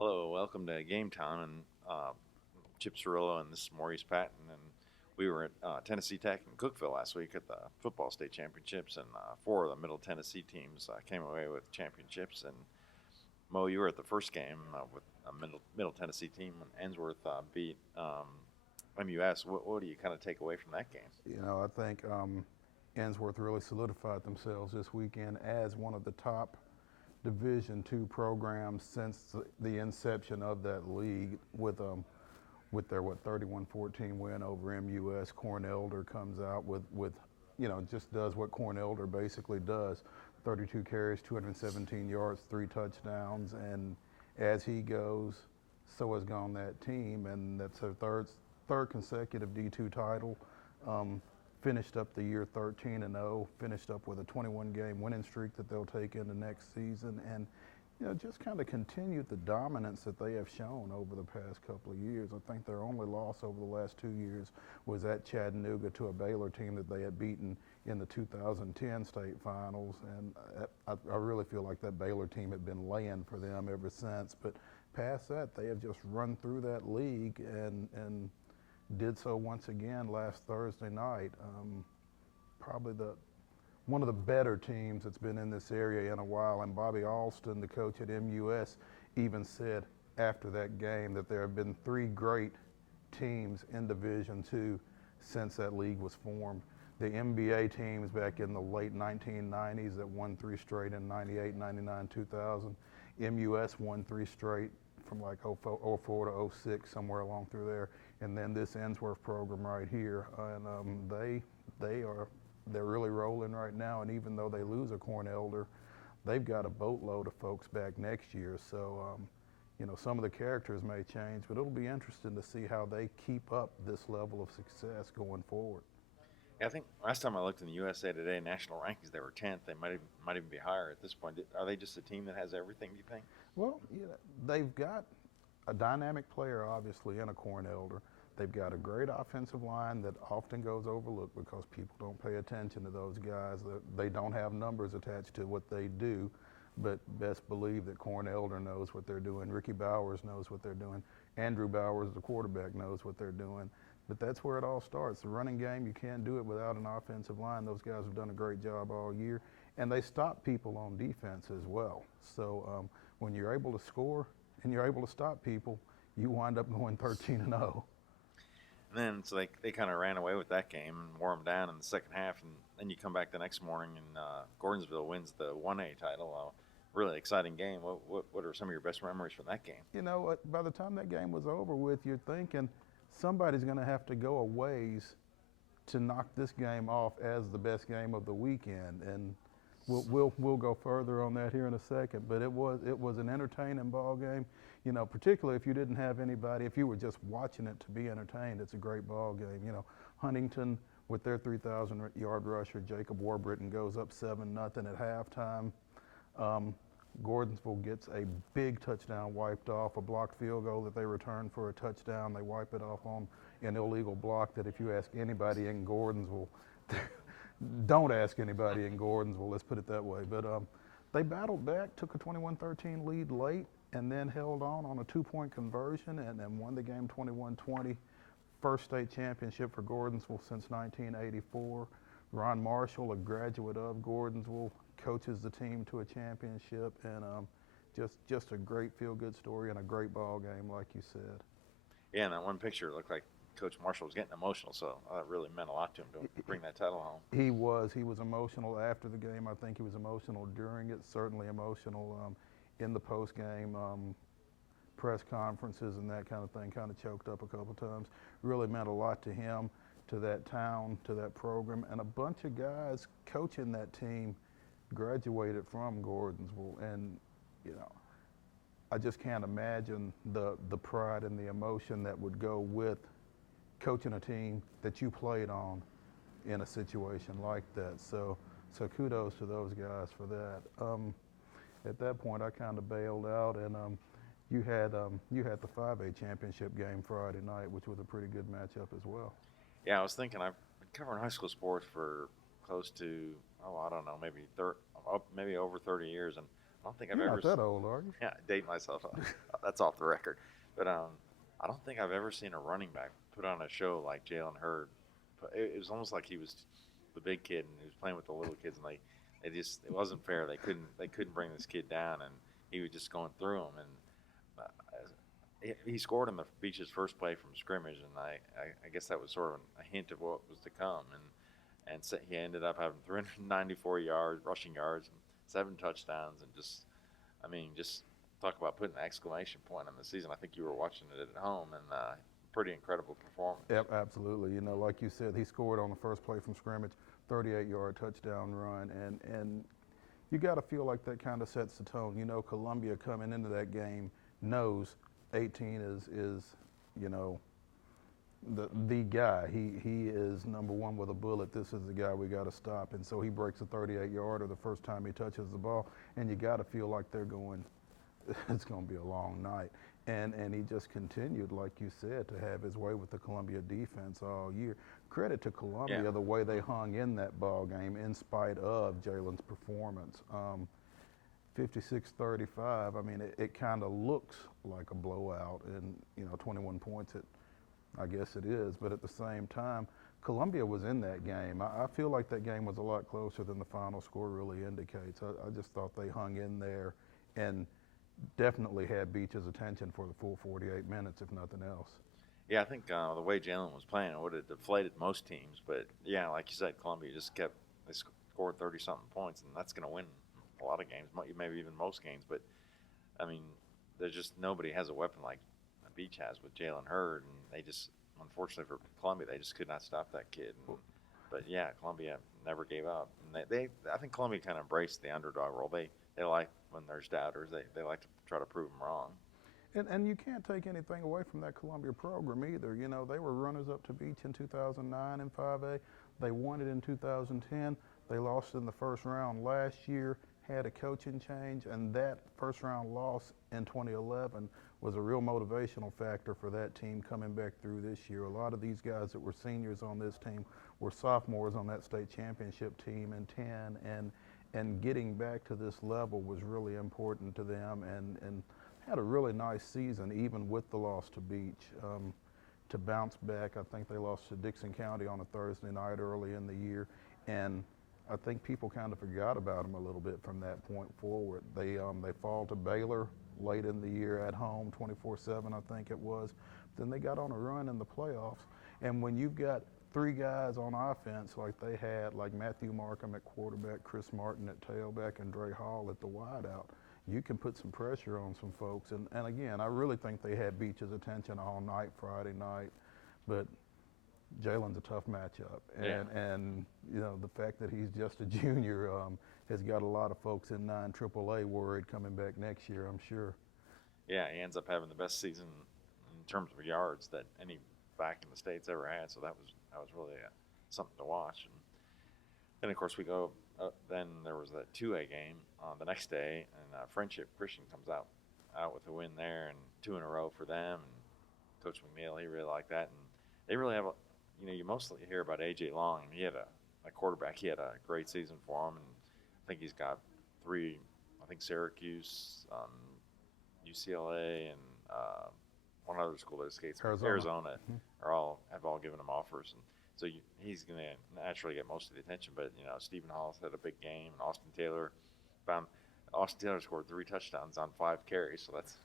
Hello, welcome to GameTime, and Chip Cirillo, and this is Maurice Patton, and we were at Tennessee Tech in Cookeville last week at the football state championships, and four of the Middle Tennessee teams came away with championships. And Mo, you were at the first game with a Middle Tennessee team, and Answorth beat MUS. What do you kind of take away from that game? I think Ainsworth really solidified themselves this weekend as one of the top Division II programs since the inception of that league with their 31-14 win over MUS. Corn Elder comes out with just does what Corn Elder basically does: 32 carries, 217 yards, 3 touchdowns, and as he goes, so has gone that team, and that's their third consecutive D2 title. Um, Finished up the year 13-0, finished up with a 21-game winning streak that they'll take into next season, and just kind of continued the dominance that they have shown over the past couple of years. I think their only loss over the last 2 years was at Chattanooga to a Baylor team that they had beaten in the 2010 state finals, and I really feel like that Baylor team had been laying for them ever since. But past that, they have just run through that league and did so once again last Thursday night. Probably one of the better teams that's been in this area in a while. And Bobby Alston, the coach at MUS, even said after that game that there have been three great teams in Division II since that league was formed. The NBA teams back in the late 1990s that won three straight in 98, 99, 2000. MUS won three straight from like '04 to '06, somewhere along through there. And then this Ensworth program right here, and they're really rolling right now. And even though they lose a Corn Elder, they've got a boatload of folks back next year. So some of the characters may change, but it'll be interesting to see how they keep up this level of success going forward. Yeah, I think last time I looked in the USA Today national rankings, they were 10th. They might even be higher at this point. Are they just a team that has everything? Do you think? Well, they've got a dynamic player, obviously, in a Corn Elder. They've got a great offensive line that often goes overlooked because people don't pay attention to those guys. They don't have numbers attached to what they do, but best believe that Corn Elder knows what they're doing. Ricky Bowers knows what they're doing. Andrew Bowers, the quarterback, knows what they're doing. But that's where it all starts. The running game, you can't do it without an offensive line. Those guys have done a great job all year. And they stop people on defense as well. So when you're able to score and you're able to stop people, you wind up going 13-0. And then so they kind of ran away with that game and wore them down in the second half, and then you come back the next morning and Gordonsville wins the 1A title. Really exciting game. What are some of your best memories from that game? You know what? By the time that game was over with, you're thinking somebody's going to have to go a ways to knock this game off as the best game of the weekend, and we'll go further on that here in a second. But it was an entertaining ball game. Particularly if you didn't have anybody, if you were just watching it to be entertained, it's a great ball game. Huntington with their 3,000-yard rusher, Jacob Warbritton, goes up 7-0 at halftime. Gordonsville gets a big touchdown wiped off, a blocked field goal that they return for a touchdown. They wipe it off on an illegal block that if you ask anybody in Gordonsville, don't ask anybody in Gordonsville, let's put it that way. But they battled back, took a 21-13 lead late, and then held on a two-point conversion and won the game 21-20. First state championship for Gordonsville since 1984. Ron Marshall, a graduate of Gordonsville, coaches the team to a championship, and just a great feel-good story and a great ball game, like you said. Yeah, in that one picture, it looked like Coach Marshall was getting emotional, so that really meant a lot to him to bring that title home. He was emotional after the game. I think he was emotional during it, certainly emotional in the post-game press conferences and that kind of thing, kind of choked up a couple times. Really meant a lot to him, to that town, to that program, and a bunch of guys coaching that team graduated from Gordonsville, and I just can't imagine the pride and the emotion that would go with coaching a team that you played on in a situation like that. So kudos to those guys for that. At that point, I kind of bailed out, and you had the 5A championship game Friday night, which was a pretty good matchup as well. Yeah, I was thinking I've been covering high school sports for close to I don't know, maybe over 30 years, and don't think I've You're ever. not that old, are you? Yeah, date myself. That's off the record. But I don't think I've ever seen a running back put on a show like Jalen Hurd. But it was almost like he was the big kid and he was playing with the little kids, and it wasn't fair. They couldn't bring this kid down, and he was just going through them. And he scored on the Beach's first play from scrimmage, and I guess that was sort of a hint of what was to come. And so he ended up having 394 yards, rushing yards, and 7 touchdowns, and just talk about putting an exclamation point on the season. I think you were watching it at home, and pretty incredible performance. Yep, absolutely. You know, like you said, he scored on the first play from scrimmage, 38-yard touchdown run, and you got to feel like that kind of sets the tone. You know, Columbia coming into that game knows 18 is you know, the guy. He is number one with a bullet. This is the guy we got to stop. And so he breaks a 38-yarder the first time he touches the ball, and you got to feel like they're going, it's going to be a long night. And he just continued, like you said, to have his way with the Columbia defense all year. Credit to Columbia, the way they hung in that ball game in spite of Jalen's performance. 56-35, I mean, it kind of looks like a blowout, and, you know, 21 points, I guess it is, but at the same time, Columbia was in that game. I feel like that game was a lot closer than the final score really indicates. I just thought they hung in there and definitely had Beach's attention for the full 48 minutes, if nothing else. Yeah, I think the way Jalen was playing, it would have deflated most teams. But, yeah, like you said, Columbia just they scored 30-something points, and that's going to win a lot of games, maybe even most games. But, I mean, there's just nobody has a weapon like Beach has with Jalen Hurd, and they just, unfortunately for Columbia, they just could not stop that kid. But yeah, Columbia never gave up. And I think Columbia kind of embraced the underdog role. They like when there's doubters. They like to try to prove them wrong. And you can't take anything away from that Columbia program either. You know, they were runners-up to Beach in 2009 in 5A. They won it in 2010. They lost in the first round last year, had a coaching change, and that first-round loss in 2011 was a real motivational factor for that team coming back through this year. A lot of these guys that were seniors on this team were sophomores on that state championship team in 10, and getting back to this level was really important to them, and had a really nice season even with the loss to Beach. To bounce back, I think they lost to Dixon County on a Thursday night early in the year, and I think people kind of forgot about them a little bit from that point forward. They fall to Baylor late in the year at home, 24-7 I think it was. Then they got on a run in the playoffs, and when you've got 3 guys on offense like they had, like Matthew Markham at quarterback, Chris Martin at tailback, and Dre Hall at the wideout, you can put some pressure on some folks. And again, I really think they had Beach's attention all night Friday night, but Jalen's a tough matchup, and you know, the fact that he's just a junior has got a lot of folks in 9 AAA worried coming back next year, I'm sure. Yeah, he ends up having the best season in terms of yards that any back in the state's ever had. So that was really something to watch. And then of course we go. Then there was that 2A game the next day, and Friendship Christian comes out with a win there, and 2 in a row for them. And Coach McNeil, he really liked that, and they really have you mostly hear about A.J. Long, and he had a quarterback. He had a great season for him, and I think he's got 3. I think Syracuse, UCLA, and one other school that escapes Arizona have all given him offers, and so he's going to naturally get most of the attention. But Stephen Hollis had a big game, and Austin Taylor scored 3 touchdowns on 5 carries, so that's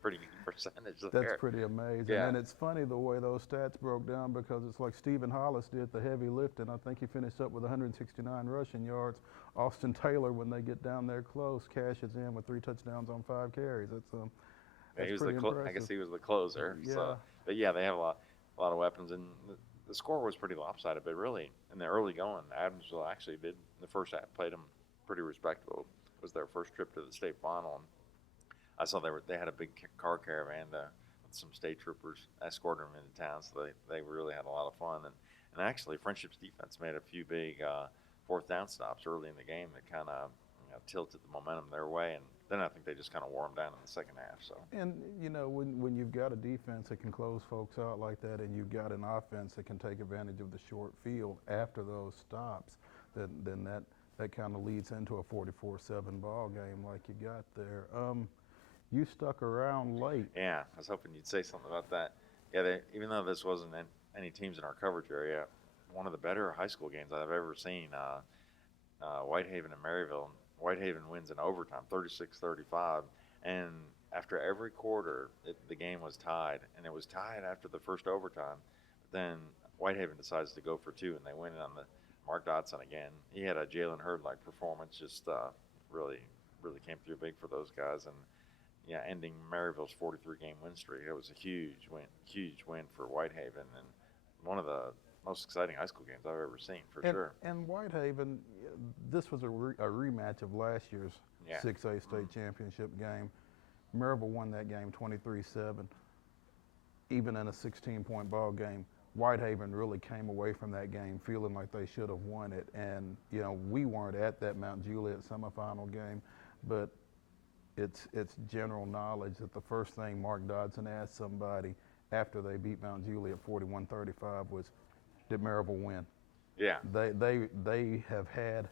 pretty good percentage. That's pretty amazing. Yeah. And it's funny the way those stats broke down, because it's like Stephen Hollis did the heavy lifting. I think he finished up with 169 rushing yards. Austin Taylor, when they get down there close, cashes in with 3 touchdowns on 5 carries. That's pretty impressive. I guess he was the closer. Yeah. So, but yeah, they have a lot of weapons, and the score was pretty lopsided. But really, in the early going, Adamsville actually did in the first half, played them pretty respectable. It was their first trip to the state final. And I saw they had a big car caravan with some state troopers escorting them into town, so they really had a lot of fun. And actually, Friendship's defense made a few big 4th down stops early in the game that kind of tilted the momentum their way. And then I think they just kind of wore them down in the second half. So. And when you've got a defense that can close folks out like that, and you've got an offense that can take advantage of the short field after those stops, then that kind of leads into a 44-7 ball game like you got there. You stuck around late. Yeah, I was hoping you'd say something about that. Yeah, even though this wasn't any teams in our coverage area, one of the better high school games I've ever seen. Whitehaven and Maryville. Whitehaven wins in overtime, 36-35, and after every quarter, the game was tied, and it was tied after the first overtime. But then Whitehaven decides to go for two, and they win it on the Mark Dotson again. He had a Jalen Hurd-like performance, just really came through big for those guys, and yeah, ending Maryville's 43-game win streak. It was a huge win for Whitehaven, and one of the most exciting high school games I've ever seen, for sure. And Whitehaven, this was a rematch of last year's 6A state championship game. Maryville won that game 23-7. Even in a 16-point ball game, Whitehaven really came away from that game feeling like they should have won it. And, you know, we weren't at that Mount Juliet semifinal game, but it's general knowledge that the first thing Mark Dodson asked somebody after they beat Mount Juliet 41-35 was, did Maryville win? Yeah. They have had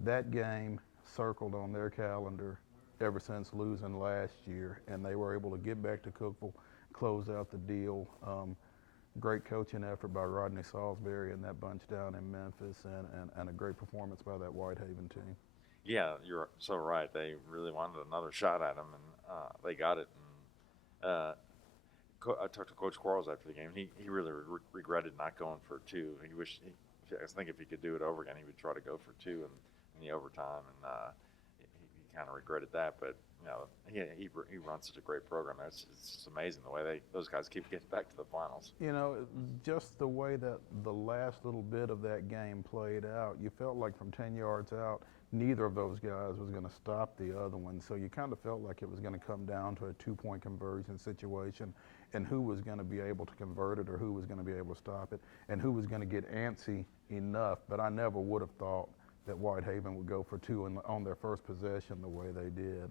that game circled on their calendar ever since losing last year, and they were able to get back to Cookeville, close out the deal. Great coaching effort by Rodney Salisbury and that bunch down in Memphis, and a great performance by that Whitehaven team. Yeah, you're so right. They really wanted another shot at him, and they got it. And I talked to Coach Quarles after the game. He really regretted not going for two. I think if he could do it over again, he would try to go for two in the overtime, and he kind of regretted that. But you know, he runs such a great program. It's just amazing the way those guys keep getting back to the finals. You know, just the way that the last little bit of that game played out, you felt like from 10 yards out, neither of those guys was going to stop the other one. So you kind of felt like it was going to come down to a two-point conversion situation, and who was going to be able to convert it or who was going to be able to stop it and who was going to get antsy enough. But I never would have thought that Whitehaven would go for two on their first possession the way they did.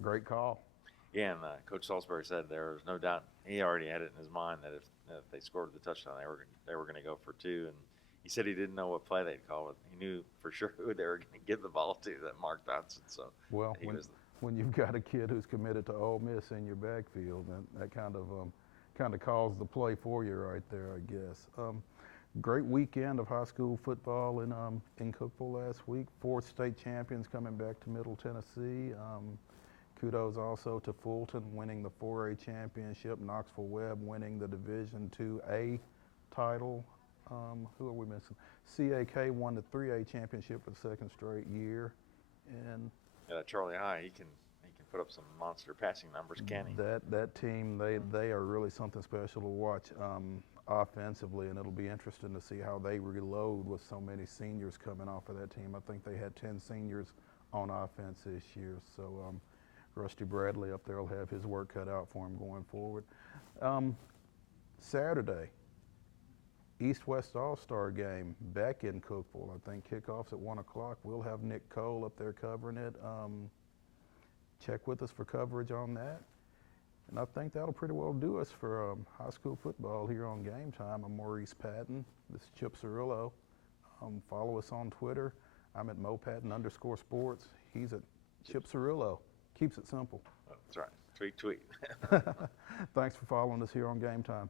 Great call. Yeah, and Coach Salisbury said there was no doubt he already had it in his mind that if they scored the touchdown, they were going to go for two. And he said he didn't know what play they'd call, but he knew for sure who they were going to give the ball to, that Mark Dotson. So well, when you've got a kid who's committed to Ole Miss in your backfield, that kind of calls the play for you right there, I guess. Great weekend of high school football in Cookeville last week. 4 state champions coming back to Middle Tennessee. Kudos also to Fulton winning the 4A championship. Knoxville Webb winning the Division IIA title. Who are we missing? CAK won the 3A championship for the second straight year. And Charlie High, he can put up some monster passing numbers, can he? That team, they are really something special to watch offensively, and it'll be interesting to see how they reload with so many seniors coming off of that team. I think they had 10 seniors on offense this year, so Rusty Bradley up there will have his work cut out for him going forward. Saturday, East-West All-Star game back in Cookeville. I think kickoff's at 1 o'clock. We'll have Nick Cole up there covering it. Check with us for coverage on that. And I think that'll pretty well do us for high school football here on Game Time. I'm Maurice Patton. This is Chip Cirillo. Follow us on Twitter. I'm at MoPatton_sports. He's at Chip Cirillo. Keeps it simple. That's right. Tweet. Thanks for following us here on Game Time.